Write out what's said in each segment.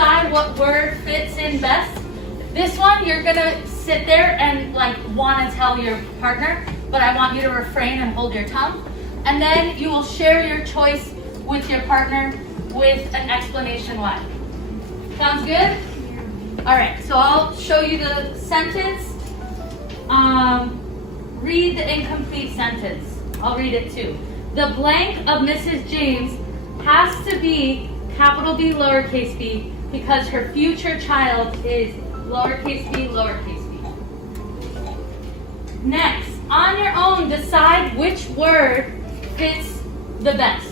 decide what word fits in best. This one, you're gonna sit there and like wanna tell your partner, but I want you to refrain and hold your tongue. And then you will share your choice with your partner with an explanation why. Sounds good? All right, so I'll show you the sentence. Read the incomplete sentence. I'll read it too. The blank of Mrs. James has to be capital B, lowercase b, because her future child is lowercase b, lowercase b. Next, on your own, decide which word fits the best.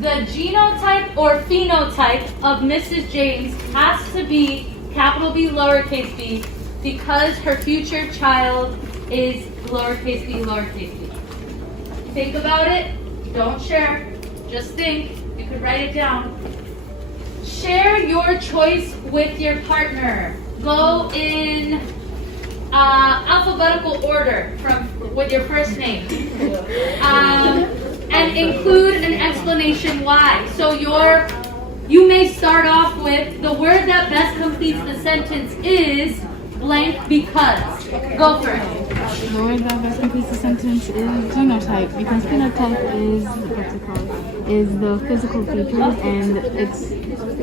The genotype or phenotype of Mrs. James has to be capital B, lowercase b, because her future child is lowercase b, lowercase b. Think about it. Don't share. Just think. You could write it down. Share your choice with your partner. Go in alphabetical order with your first name. And include an explanation why. So you may start off with the word that best completes the sentence is blank because. Go first. The word that best completes the sentence is genotype, because phenotype is the physical features, and it's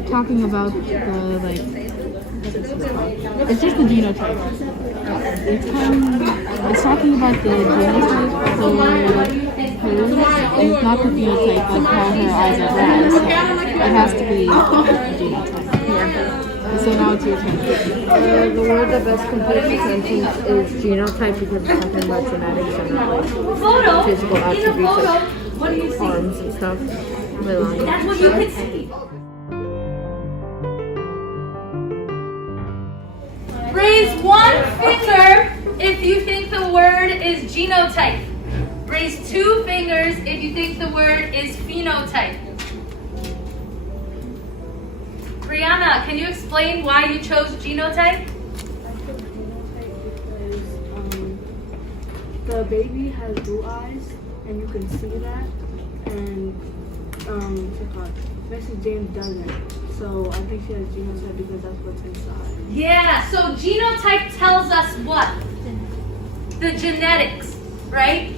talking about it's just the genotype. It's talking about the genotype, so hers is not the phenotype, like how her eyes are brown. So it has to be genotype. Yeah. So now it's your turn. The word that best completes the sentence is genotype, because it's talking about genetics and not like physical attributes like arms and stuff. That's what you can see. Raise one finger if you think the word is genotype. Raise two fingers if you think the word is phenotype. Brianna, can you explain why you chose genotype? I chose genotype because the baby has blue eyes, and you can see that, and Mrs. James doesn't. So I think she has genotype because that's what's inside. Yeah, so genotype tells us what? The genetics, right?